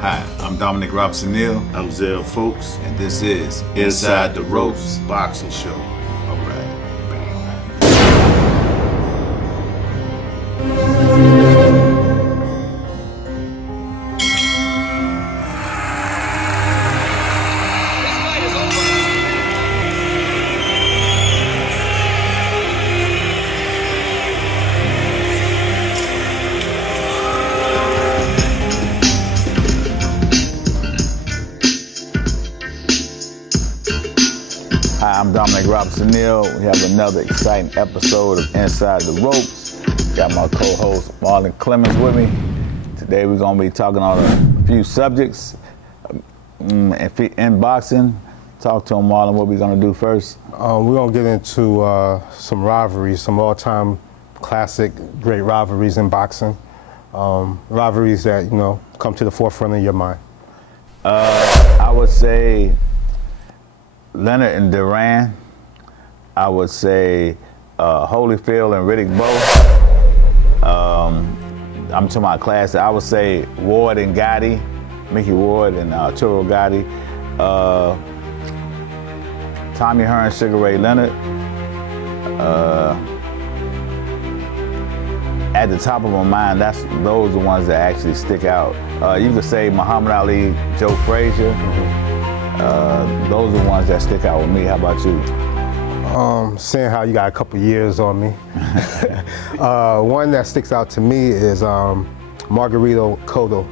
Hi, I'm Dominic Robson-Neal, I'm Zell Folks, and this is Inside the Ropes Boxing Show. All right. Hi, I'm Dominic Robson-Neal. We have another exciting episode of Inside the Ropes. Got my co-host Marlon Clemens with me. Today we're going to be talking on a few subjects in boxing. Talk to him, Marlon. What we going to do first? We're going to get into some rivalries, some all-time classic great rivalries in boxing. Rivalries that, come to the forefront of your mind. I would say Leonard and Duran. I would say Holyfield and Riddick Bowe. I'm to my class. I would say Ward and Gotti, Mickey Ward and Arturo Gotti. Tommy Hearns, Sugar Ray Leonard. At the top of my mind, those are the ones that actually stick out. You could say Muhammad Ali, Joe Frazier. Those are the ones that stick out with me. How about you? Seeing how you got a couple years on me. One that sticks out to me is Margarito Cotto.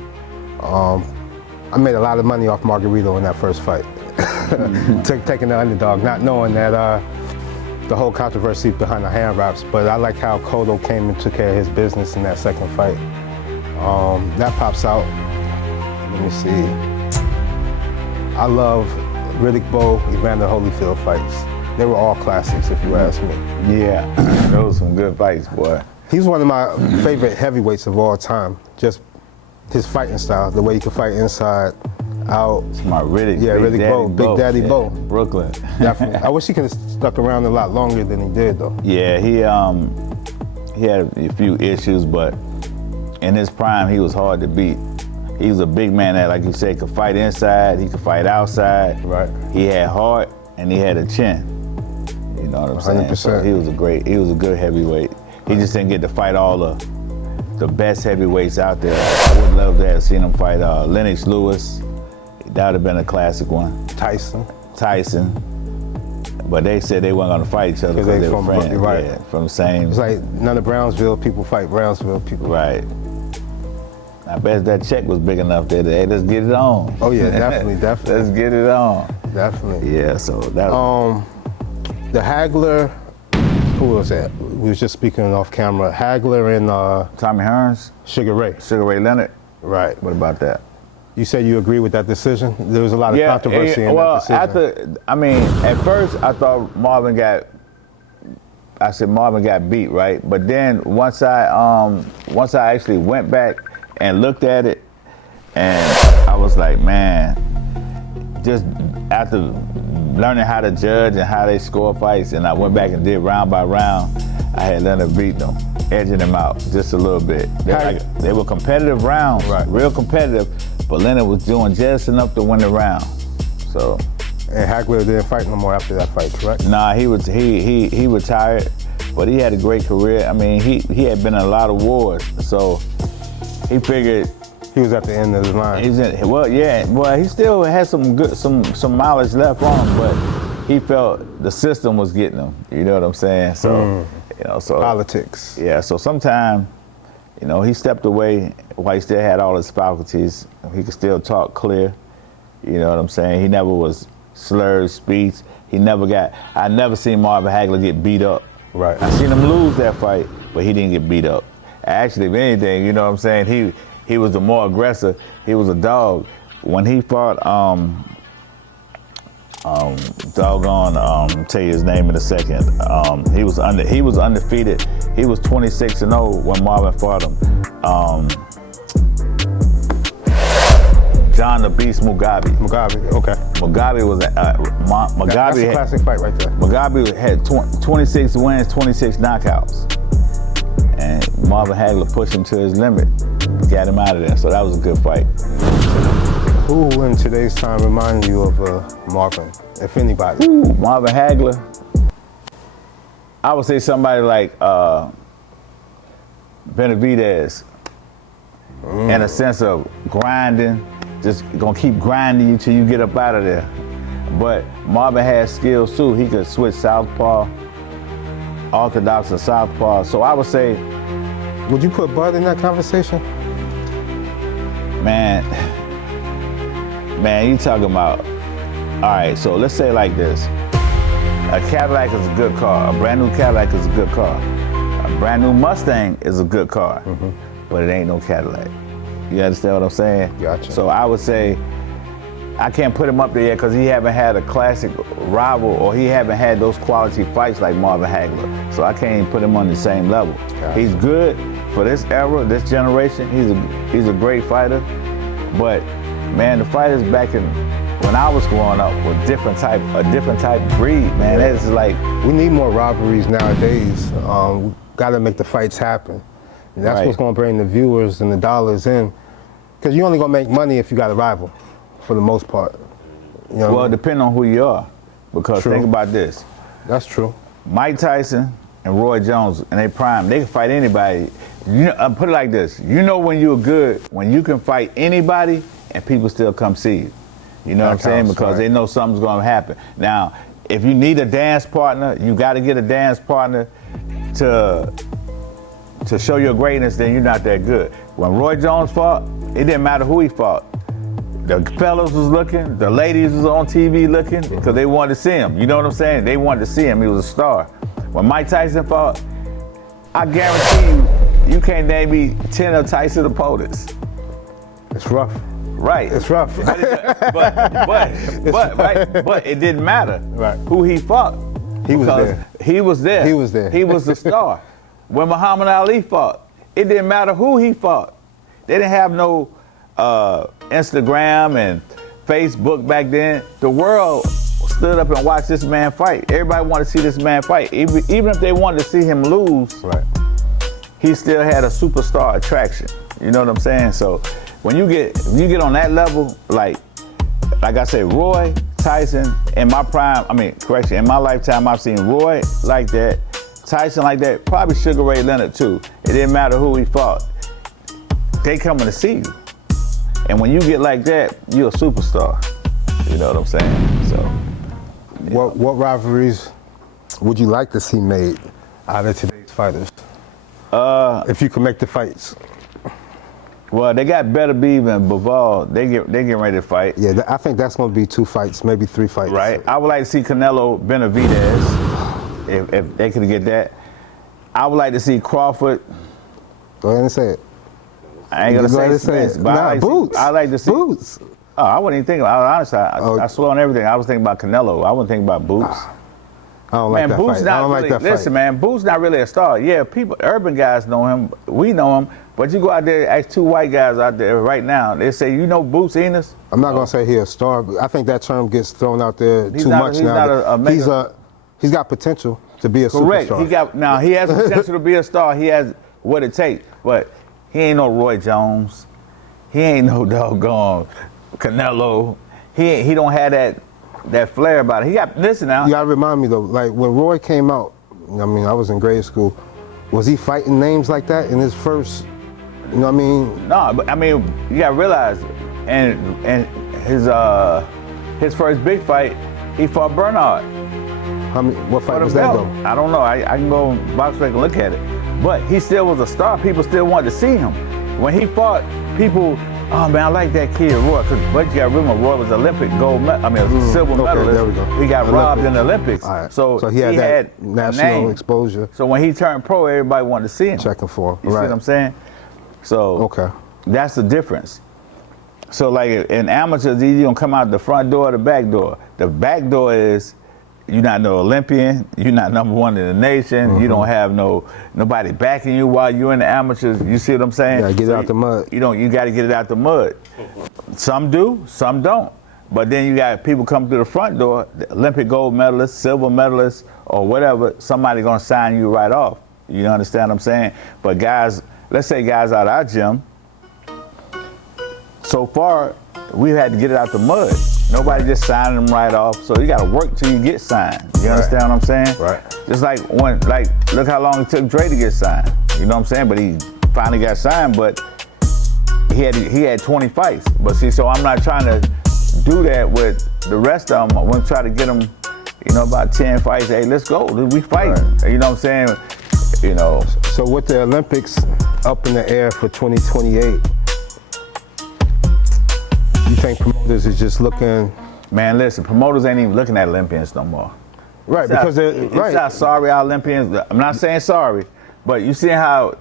I made a lot of money off Margarito in that first fight. Taking the underdog, not knowing that the whole controversy behind the hand wraps, but I like how Cotto came and took care of his business in that second fight. That pops out. Let me see. I love Riddick Bowe, Evander Holyfield fights. They were all classics, if you ask me. Yeah, those were some good fights, boy. He's one of my favorite heavyweights of all time. Just his fighting style, the way he could fight inside, out. My Riddick, yeah, Riddick Bowe, Big Daddy Bowe. Brooklyn. Definitely. I wish he could have stuck around a lot longer than he did, though. Yeah, he had a few issues, but in his prime, he was hard to beat. He was a big man that, like you said, could fight inside, he could fight outside. Right. He had heart and he had a chin. You know what I'm saying? 100%. So he was a good heavyweight. He just didn't get to fight all the best heavyweights out there. I would love to have seen him fight Lennox Lewis. That would have been a classic one. Tyson. But they said they weren't going to fight each other because they were from friends. right. Yeah, from the same. It's like none of Brownsville people fight Brownsville people. Right. I bet that check was big enough there. Hey, let's get it on. Oh yeah, definitely. Let's get it on. Definitely. Yeah, so that. The Hagler, who was that? We was just speaking off camera. Hagler and Tommy Hearns, Sugar Ray. Sugar Ray Leonard. Right. What about that? You say you agree with that decision? There was a lot of controversy in that decision. At first I thought Marvin got beat, right? But then once I actually went back and looked at it, and I was like, man, just after learning how to judge and how they score fights, and I went back and did round by round, I had Leonard beat them, edging them out just a little bit. They were competitive rounds, right. Real competitive, but Leonard was doing just enough to win the round. So. And Hagler didn't fight no more after that fight, correct? Nah, he retired, but he had a great career. I mean, he had been in a lot of wars, so he figured he was at the end of the line. He still had some mileage left on him, but he felt the system was getting him. You know what I'm saying? So, so politics. Yeah. So sometime, he stepped away while he still had all his faculties. He could still talk clear. You know what I'm saying? He never was slurred speech. I never seen Marvin Hagler get beat up. Right. I seen him lose that fight, but he didn't get beat up. Actually, if anything, you know what I'm saying? He was the more aggressive. He was a dog. When he fought, I'll tell you his name in a second. He was undefeated. He was 26-0 when Marvin fought him. John the Beast Mugabe. Mugabe, okay. Mugabe was Mugabe. That's a classic fight right there. Mugabe had 26 wins, 26 knockouts, and Marvin Hagler pushed him to his limit, got him out of there. So that was a good fight. Who in today's time reminds you of Marvin, if anybody? Ooh, Marvin Hagler. I would say somebody like Benavidez, in a sense of grinding, just gonna keep grinding you till you get up out of there. But Marvin had skills too. He could switch southpaw, orthodox or southpaw. So I would say, Would you put Bud in that conversation? man, you talking about, all right, so let's say like this. A Cadillac is a good car. A brand new Cadillac is a good car. A brand new Mustang is a good car, but it ain't no Cadillac. You understand what I'm saying? Gotcha. So I would say, I can't put him up there yet because he haven't had a classic rival or he haven't had those quality fights like Marvin Hagler. So I can't even put him on the same level. Gotcha. He's good for this era, this generation. He's a great fighter. But man, the fighters back in when I was growing up were a different type breed, man. Yeah. It's like, We need more rivalries nowadays. We gotta make the fights happen. And that's Right. what's gonna bring the viewers and the dollars in. Because you're only gonna make money if you got a rival, for the most part. You know what I well, mean? depending on who you are. Because True. think about this. That's true. Mike Tyson and Roy Jones in their prime, they can fight anybody. You know, put it like this. You know when you're good, when you can fight anybody and people still come see you. You know what I'm That saying? counts, Because right. they know something's going to happen. Now, if you need a dance partner, you got to get a dance partner to show your greatness, then you're not that good. When Roy Jones fought, it didn't matter who he fought. The fellas was looking, the ladies was on TV looking because they wanted to see him. You know what I'm saying? They wanted to see him. He was a star. When Mike Tyson fought, I guarantee you can't name me 10 of Tyson's opponents. It's rough. Right. It's rough. But it didn't matter Right. who he fought. He was because there. He was there. He was there. He was the star. When Muhammad Ali fought, it didn't matter who he fought. They didn't have no Instagram and Facebook back then. The world stood up and watched this man fight. Everybody wanted to see this man fight. Even if they wanted to see him lose, Right. he still had a superstar attraction. You know what I'm saying? So when you get on that level, like I said, Roy, Tyson, in my prime, in my lifetime, I've seen Roy like that, Tyson like that, probably Sugar Ray Leonard too. It didn't matter who he fought. They coming to see you. And when you get like that, you're a superstar. You know what I'm saying? So. What rivalries would you like to see made out of today's fighters? If you could make the fights. Well, they got Better Beef and Bivol. They getting ready to fight. Yeah, I think that's going to be 2 fights, maybe 3 fights. Right. I would like to see Canelo Benavidez, if they could get that. I would like to see Crawford. Go ahead and say it. I ain't gonna Go ahead and say Spence, but Nah, Boots. I like to see. Boots. Oh, I wasn't even thinking. Honestly, Oh. I swear on everything. I was thinking about Canelo. I wasn't thinking about Boots. I don't like Man, that Boots fight. I not don't really. like that Listen, fight. man, Boots not really a star. Yeah, urban guys know him. We know him. But you go out there, ask 2 white guys out there right now. They say, you know Boots Enos? I'm not going to say he's a star, but I think that term gets thrown out there He's too not- much he's now. not a mega- He's got potential to be a Correct. superstar. He has the potential to be a star. He has what it takes. But he ain't no Roy Jones. He ain't no doggone Canelo. He don't have that flair about it. He got, listen now. You got to remind me, though, like when Roy came out, I was in grade school, was he fighting names like that in his first, you know what I mean? No, but you gotta realize, and his first big fight, he fought Bernard. What fight For the was that, belt. though? I don't know. I can go on BoxRec and look at it. But he still was a star. People still wanted to see him. When he fought, people, oh man, I like that kid Roy. But you got to remember, Roy was Olympic gold silver okay, medalist. there we go. He got Olympic. robbed in the Olympics. All right. So he had that a national name. exposure. So when he turned pro, everybody wanted to see him. Checking for him. You see Right. what I'm saying? So Okay. that's the difference. So like in amateurs, you don't come out the front door or the back door. The back door is you're not no Olympian, you're not number 1 in the nation, you don't have nobody backing you while you're in the amateurs. You see what I'm saying? You gotta get it out the mud. You got to get it out the mud. Some do, some don't. But then you got people come through the front door, the Olympic gold medalists, silver medalists, or whatever, somebody gonna sign you right off. You understand what I'm saying? But guys, let's say guys out of our gym, so far, we've had to get it out the mud. Nobody just signing them right off. So you got to work till you get signed. You understand what I'm saying? Right. Just like look how long it took Dre to get signed. You know what I'm saying? But he finally got signed, but he had 20 fights. But see, so I'm not trying to do that with the rest of them. I want to try to get them, about 10 fights. Hey, let's go. We fight. Right. You know what I'm saying? So with the Olympics up in the air for 2028, you think promoters is just looking? Man, listen, promoters ain't even looking at Olympians no more. Right, because they're right. It's how sorry our Olympians. I'm not saying sorry, but you see how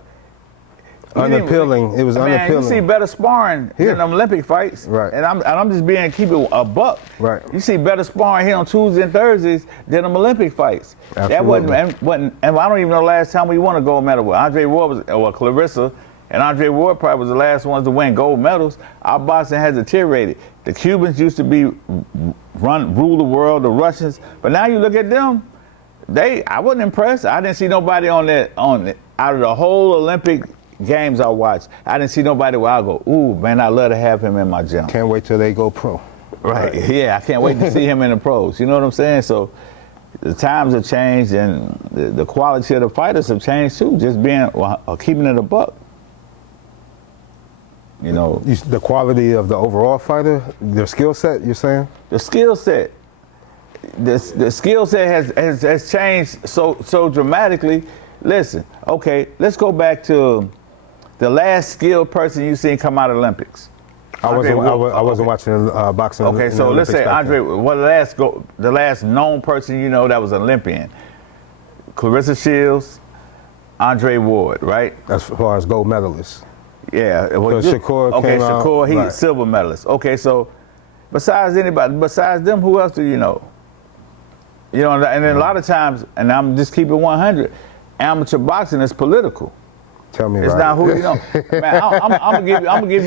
unappealing. It was unappealing. You see better sparring in them Olympic fights. Right. And I'm just keeping a buck. Right. You see better sparring here on Tuesdays and Thursdays than them Olympic fights. Absolutely. That wasn't and I don't even know the last time we won a gold medal. Andre Ward Clarissa and Andre Ward probably was the last ones to win gold medals. Our boxing has deteriorated. The Cubans used to rule the world, the Russians, but now you look at them, I wasn't impressed. I didn't see nobody out of the whole Olympic games I watched, I didn't see nobody where I go, ooh, man, I'd love to have him in my gym. Can't wait till they go pro. Right, yeah, I can't wait to see him in the pros. You know what I'm saying? So the times have changed and the quality of the fighters have changed too, just keeping it a buck. The quality of the overall fighter, their skill set, you're saying? The skill set. The skill set has changed so dramatically. Listen, okay, let's go back to the last skilled person you seen come out of the Olympics. I wasn't watching boxing. Okay, so let's say Andre, the last known person that was an Olympian, Clarissa Shields, Andre Ward, right? As far as gold medalists. Yeah. Shakur, he's right. Silver medalist. Okay, so besides them, who else do you know? And then a lot of times, and I'm just keeping 100. Amateur boxing is political. Tell me it's not who you know. Man, I'm gonna give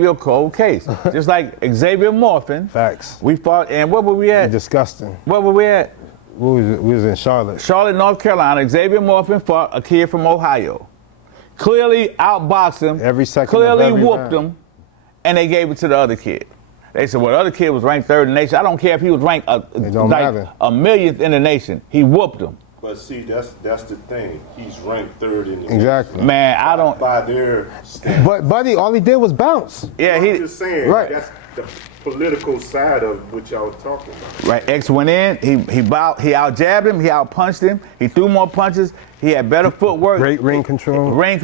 you a cold case. Just like Xavier Morphin. Facts. We fought, and what were we at? Disgusting. Where were we at? We was in Charlotte. Charlotte, North Carolina. Xavier Morphin fought a kid from Ohio. Clearly outboxed him. Every second. Clearly whooped him, and they gave it to the other kid. They said, well, the other kid was ranked third in the nation. I don't care if he was ranked a millionth in the nation. He whooped him. But see, that's the thing. He's ranked third in the exactly. nation. Man, I don't. By their standards. But buddy, all he did was bounce. Yeah, I'm just saying. Right. That's the political side of what y'all talking about. Right. X went in. He out jabbed him. He out punched him. He threw more punches. He had better footwork. Great ring control. Ring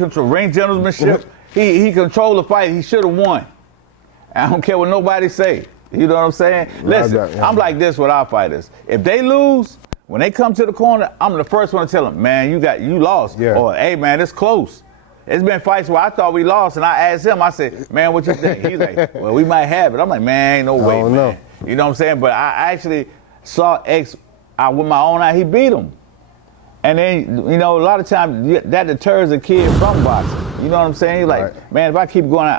gentlemanship. He controlled the fight. He should have won. I don't care what nobody say. You know what I'm saying? Listen, I'm like this with our fighters. If they lose, when they come to the corner, I'm the first one to tell them, man, you lost. Yeah. Or, hey, man, it's close. It's been fights where I thought we lost, and I asked him, I said, man, what you think? He's like, well, we might have it. I'm like, man, ain't no way, man. Know. You know what I'm saying? But I actually saw X with my own eye. He beat him. And then, a lot of times that deters a kid from boxing. You know what I'm saying? He's like, right. Man, if I keep going,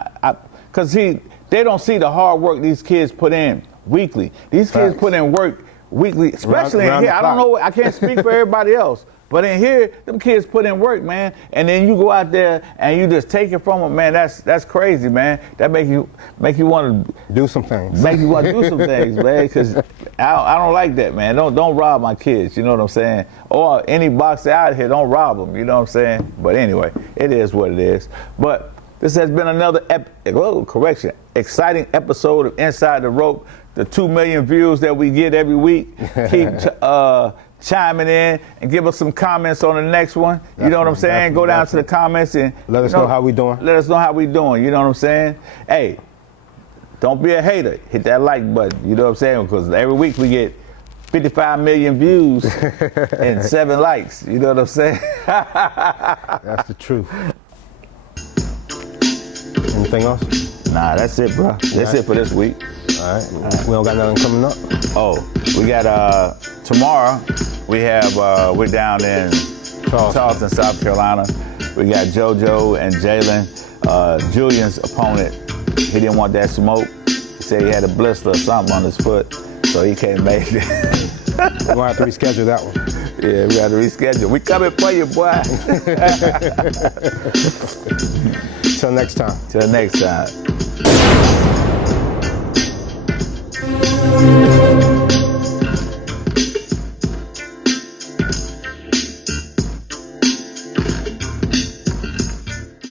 because they don't see the hard work these kids put in weekly. These kids put in work weekly, especially in here. I don't know, I can't speak for everybody else, but in here, them kids put in work, man. And then you go out there and you just take it from them, man. That's crazy, man. That make you want to do some things. Make you want to do some things, man. Because I don't like that, man. Don't rob my kids. You know what I'm saying? Or any boxer out here, don't rob them. You know what I'm saying? But anyway, it is what it is. But this has been another exciting episode of Inside the Rope. The 2 million views that we get every week. Keep chiming in and give us some comments on the next one. You know what I'm saying? Go down to the comments and let us know how we doing. Let us know how we doing. You know what I'm saying? Hey, don't be a hater. Hit that like button. You know what I'm saying? Because every week we get 55 million views and 7 likes. You know what I'm saying? That's the truth. Anything else? Nah, that's it, bro. That's it for this week. All right. We don't got nothing coming up? Oh, we got tomorrow. We're down in Charleston, South Carolina. We got JoJo and Jalen. Julian's opponent, he didn't want that smoke. He said he had a blister or something on his foot, so he can't make it. We're going to have to reschedule that one. Yeah, we got to reschedule. We coming for you, boy. Till next time. Till next time. Peace.